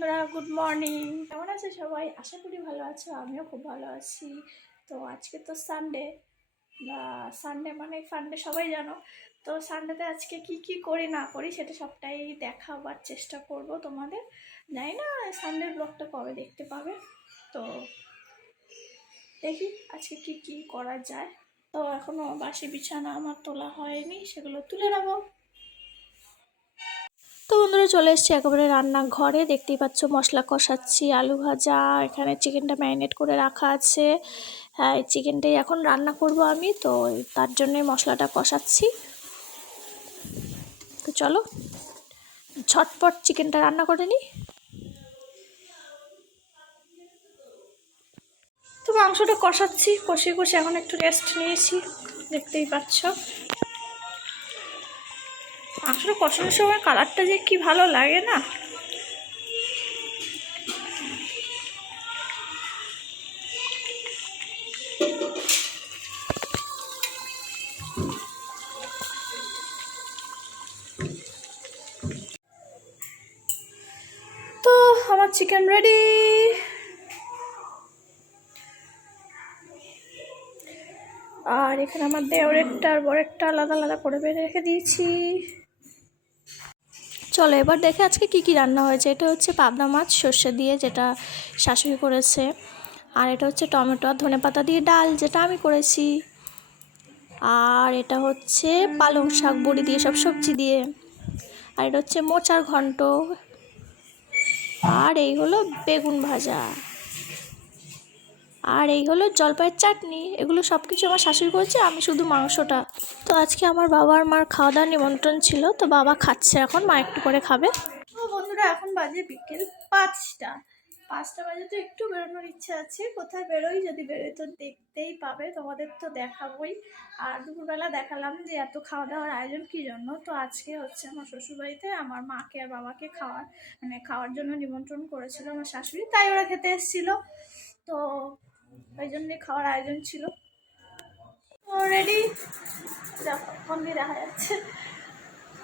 বন্ধুরা, good morning. কেমন আছে সবাই? আশা করি ভালো আছো। আমিও খুব ভালো আছি। তো আজকে তো সানডে, সানডে মানে ফান্ডে সবাই জানো। তো সানডেতে আজকে কি কি করি না করি সেটা সবটাই দেখাবার চেষ্টা করব তোমাদের। জানি না সানডের ব্লগটা কবে দেখতে পাবে। তো দেখি আজকে কি কি করা যায়। তো এখনো বাসি বিছানা আমার তোলা হয়নি, সেগুলো তুলে নেবো। তো বন্ধুরা, চলে এসেছি একেবারে রান্নাঘরে। দেখতেই পাচ্ছ মশলা কষাচ্ছি, আলু ভাজা, এখানে চিকেনটা ম্যারিনেট করে রাখা আছে। হ্যাঁ, এই চিকেনটাই এখন রান্না করব আমি, তো তার জন্যই মশলাটা কষাচ্ছি। তো চলো ঝটপট চিকেনটা রান্না করে নিই। তো মাংসটা কষাচ্ছি, কষিয়ে কষিয়ে এখন একটু রেস্ট নিয়েছি, দেখতেই পাচ্ছ। মাংসটা কষানোর সময় কালারটা যে কি ভালো লাগে না। তো আমার চিকেন রেডি। আর এখানে আমার দেওরেরটা আর বরেরটা আলাদা আলাদা করে বেড়ে রেখে দিয়েছি। চলো এবার দেখে আজকে কি কি রান্না হয়েছে। এটা হচ্ছে পাবদা মাছ সর্ষে দিয়ে, যেটা শাশুড়ি করেছে। আর এটা হচ্ছে টমেটো আর ধনেপাতা দিয়ে ডাল, যেটা আমি করেছি। আর এটা হচ্ছে পালং শাক বড়ি দিয়ে, সব সবজি দিয়ে। আর এটা হচ্ছে মোচার ঘন্ট। আর এই হলো বেগুন ভাজা। আর এই হলো জলপাইয়ের চাটনি। এগুলো সব কিছু আমার শাশুড়ি করেছে, আমি শুধু মাংসটা। তো আজকে আমার বাবা আর মার খাওয়া দাওয়ার নিমন্ত্রণ ছিল, তো বাবা খাচ্ছে এখন, মা একটু করে খাবে। তো বন্ধুরা, এখন বাজে বিকেল 5টা বাজে। তো একটু বেরোনোর ইচ্ছা আছে। কোথায় বেরোই, যদি বেরোই তো দেখতেই পাবে, তোমাদের তো দেখাবোই। আর দুপুরবেলা দেখালাম যে এত খাওয়া দাওয়ার আয়োজন কী জন্য। তো আজকে হচ্ছে আমার শ্বশুরবাড়িতে আমার মাকে আর বাবাকে খাওয়ার জন্য নিমন্ত্রণ করেছিল আমার শাশুড়ি, তাই ওরা খেতে এসেছিলো। তো ওই জন্যে খাওয়ার আয়োজন ছিল। রেডি, দেখো ফোন দিয়ে দেখা যাচ্ছে।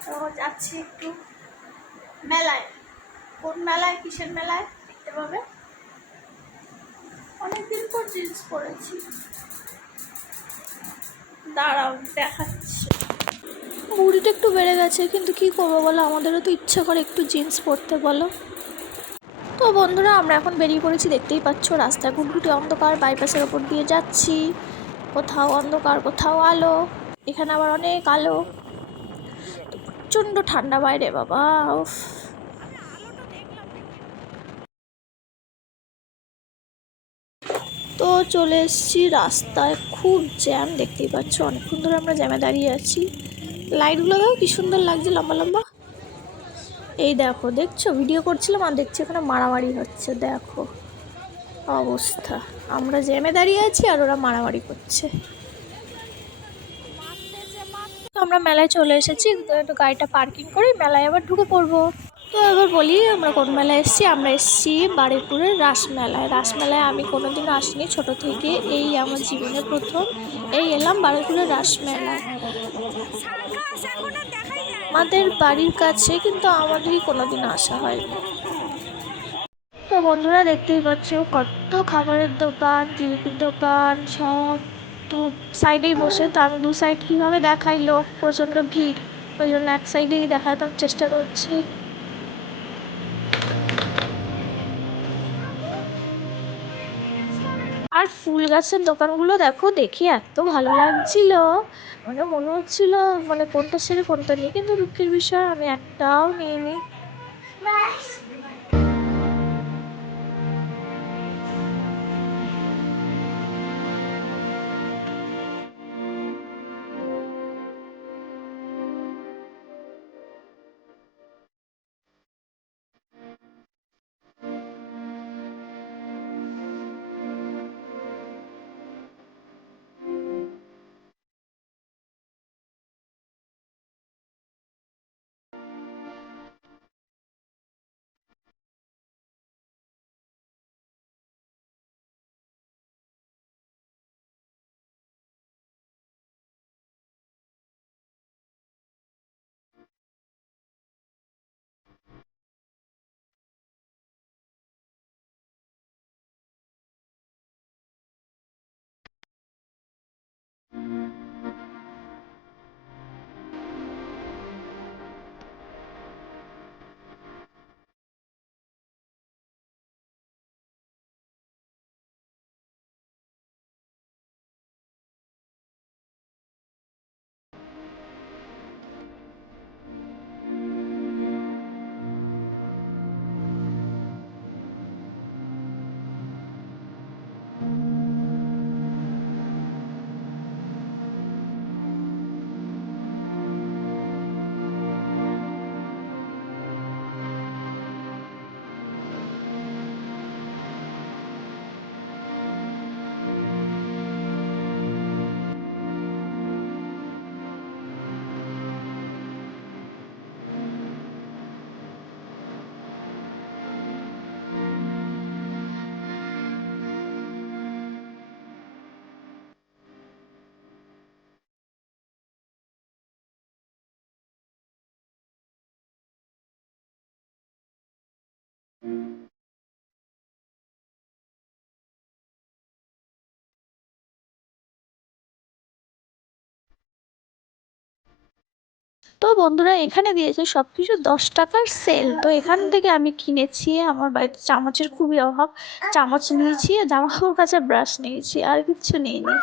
তো যাচ্ছি একটু মেলায়। কোন মেলায়, কিসের মেলায় দেখতে পাবে। অনেকদিন পর জিন্স পরেছি, দাঁড়াও দেখাচ্ছি। বুড়িটা একটু বেড়ে গেছে, কিন্তু কি করবো বলো, আমাদেরও তো ইচ্ছা করে একটু জিন্স পরতে, বলো। তো বন্ধুরা, আমরা এখন বেরিয়ে পড়েছি, দেখতেই পাচ্ছ রাস্তায় ঘুটঘুটে অন্ধকার, বাইপাসের ওপর দিয়ে যাচ্ছি। কোথাও অন্ধকার, কোথাও আলো। এখানে আবার অনেক আলো। প্রচণ্ড ঠান্ডা বাইরে, বাবা উফ। তো চলে এসেছি রাস্তায়, খুব জ্যাম, দেখতেই পাচ্ছ। অনেকক্ষণ ধরে আমরা জ্যামে দাঁড়িয়ে আছি। লাইটগুলো দাও কি সুন্দর লাগছে, লম্বা লম্বা। এই দেখো, দেখছো, ভিডিও করছিলাম আর দেখছি এখানে মারামারি হচ্ছে, দেখো অবস্থা। আমরা জ্যামে দাঁড়িয়ে আছি আর ওরা মারামারি করছে। আমরা মেলায় চলে এসেছি, তো একটু গাড়িটা পার্কিং করে মেলায় আবার ঢুকে পড়বো। তো এবার বলি আমরা কোন মেলায় এসেছি। আমরা এসেছি বারুইপুরের রাসমেলায়। রাসমেলায় আমি কোনোদিনও আসিনি ছোট থেকে, এই আমার জীবনের প্রথম এই এলাম বারুইপুরের রাসমেলায়। আমাদের বাড়ির কাছে, কিন্তু আমাদেরই কোনোদিন আসা হয়নি। তো বন্ধুরা, দেখতেই পাচ্ছ কত খাবারের দোকান, জিলিপির দোকান সব। তো সাইডেই বসে, তো আমি দু সাইড কীভাবে দেখাই, লোক প্রচণ্ড ভিড়, ওই জন্য এক সাইডেই দেখাতাম চেষ্টা করছি। আর ফুল গাছের দোকানগুলো দেখো, দেখি এত ভালো লাগছিল, মানে মনে হচ্ছিল মানে কোনটা ছেড়ে কোনটা নিই, কিন্তু দুঃখের বিষয় আমি একটাও নিইনি। তো বন্ধুরা এখানে দিয়েছে সব কিছু 10 টাকার সেল। তো এখান থেকে আমি কিনেছি, আমার বাড়িতে চামচের খুবই অভাব, চামচ নিয়েছি, জামা কাপড় কাচা ব্রাশ নিয়েছি, আর কিচ্ছু নিইনি।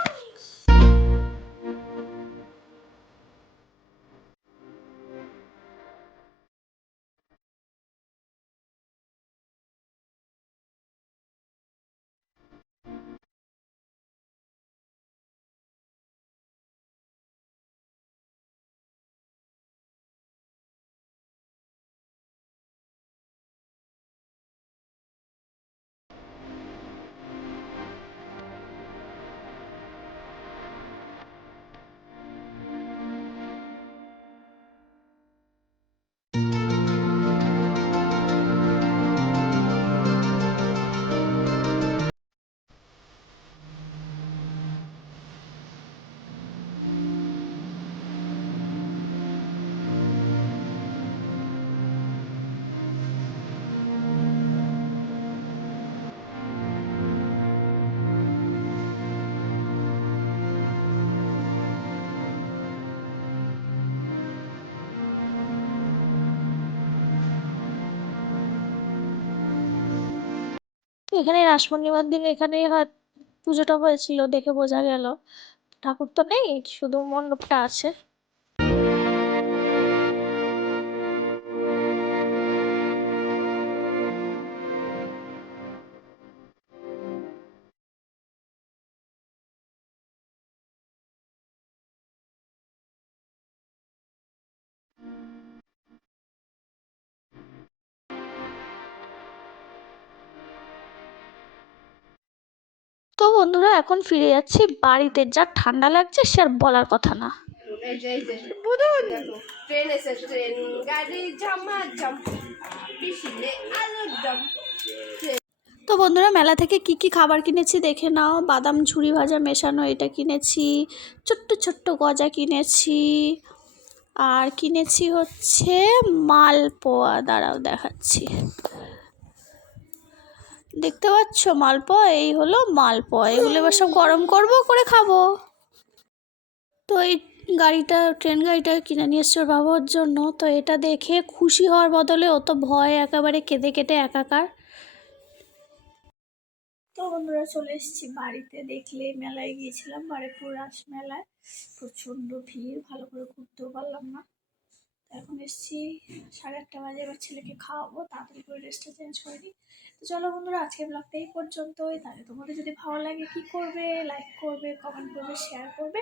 এখানে রাস পূর্ণিমার দিন এখানে পুজোটা হয়েছিল, দেখে বোঝা গেল। ঠাকুর তো নেই, শুধু মণ্ডপটা আছে। তো বন্ধুরা এখন ফিরে যাচ্ছি বাড়িতে, যা ঠান্ডা লাগছে সে আর বলার কথা না। ট্রেন এসেছে, ট্রেন গাড়ি ঝামাঝম, বিশিলে আলুর দম। তো বন্ধুরা মেলা থেকে কি কি খাবার কিনেছি দেখে নাও। বাদাম ঝুরি ভাজা মেশানো এটা কিনেছি, ছোট্ট ছোট্ট গজা কিনেছি, আর কিনেছি হচ্ছে মালপোয়া। দাঁড়াও দেখাচ্ছি, দেখতে পাচ্ছ মালপোয়া? এই হলো মালপোয়া। এগুলো এবার সব গরম করবো, করে খাবো। তো এই ট্রেন গাড়িটা কিনে নিয়ে এসছে ওর বাবার জন্য। তো এটা দেখে খুশি হওয়ার বদলে ও তো ভয় একেবারে কেঁদে কেটে একাকার। তো বন্ধুরা চলে এসেছি বাড়িতে। দেখলে মেলায় গিয়েছিলাম, বারেপুর রাস মেলায় প্রচণ্ড ভিড়, ভালো করে ঘুরতেও পারলাম না। এখন এসেছি 8:30 বাজে, এবার ছেলেকে খাওয়াবো, তাড়াতাড়ি করে ড্রেসটা চেঞ্জ করে দিই। তো চলো বন্ধুরা আজকের ব্লগটা এই পর্যন্তই। তাহলে তোমাদের যদি ভালো লাগে কি করবে, লাইক করবে, কমেন্ট করবে, শেয়ার করবে।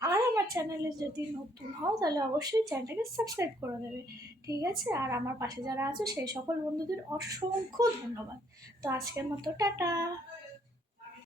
আর আমার চ্যানেলে যদি নতুন হও তাহলে অবশ্যই চ্যানেলটাকে সাবস্ক্রাইব করে দেবে, ঠিক আছে? আর আমার পাশে যারা আছে সেই সকল বন্ধুদের অসংখ্য ধন্যবাদ। তো আজকের মতো টাটা।